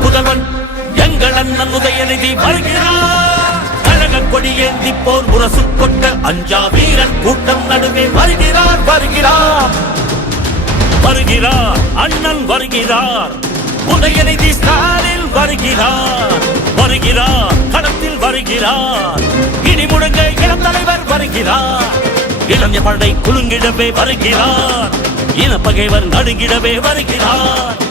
முதல்வன் எங்கள் அண்ணன் உதயநிதி வருகிறார். கழக கொடி ஏந்தி போர் முரசு கொண்ட அஞ்சா வீரன் கூட்டம் நடுவே வருகிறார் வருகிறார். வருகிறார் அண்ணன் வருகிறார். உதயநிதி ஸ்டாலில் வருகிறார். வருகிறார் களத்தில் வருகிறார். இனி முழங்க இளம் தலைவர் வருகிறார். இளைஞ படை குலுங்கிடவே வருகிறார். இனப்பகைவர் நடுங்கிடவே வருகிறார்.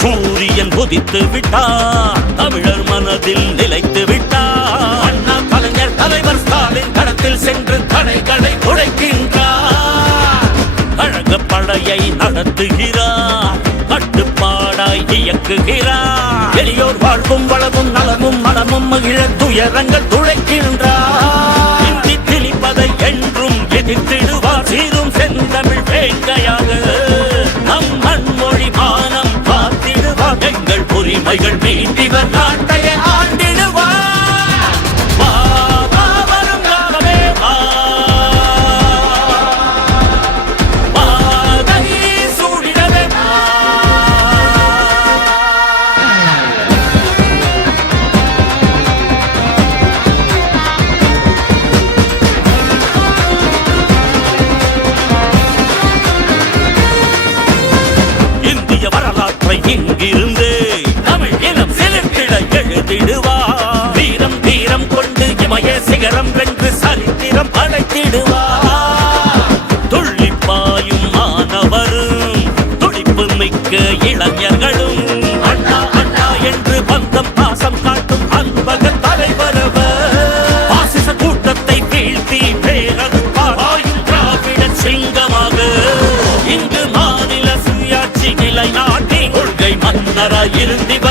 சூரியன் உதித்து விட்டார். தமிழர் மனதில் நிலைத்து விட்டார். அண்ணா கலைஞர் தலைவர் ஸ்டாலின் கடத்தில் சென்று தடைகளை உடைக்கின்றார் அழக படையை நடத்துகிறார். கட்டுப்பாடாய் இயக்குகிறார். எளியோர் வாழ்வும் வளமும் நலமும் மனமும் மகிழ துயரங்கள் சுமைகள் மீண்டிவர் நாட்டையே ஆண்டிடுவார் வரும் காலமே சூடிடவே இந்திய வரலாற்றை இங்கிரு அழைத்திடுவார் துள்ளிப்பாயும் மாணவரும் துடிப்பு மிக்க இளைஞர்களும் அண்ணா அண்ணா என்று பந்தம் பாசம் காட்டும் அன்பக தலைவரவர். பாசிச கூட்டத்தை வீழ்த்தி பேரது பாயும் திராவிட சிங்கமாக. இங்கு மாநில சுயாட்சி நிலைநாட்டி கொள்கை மன்னராய் இருந்திவர்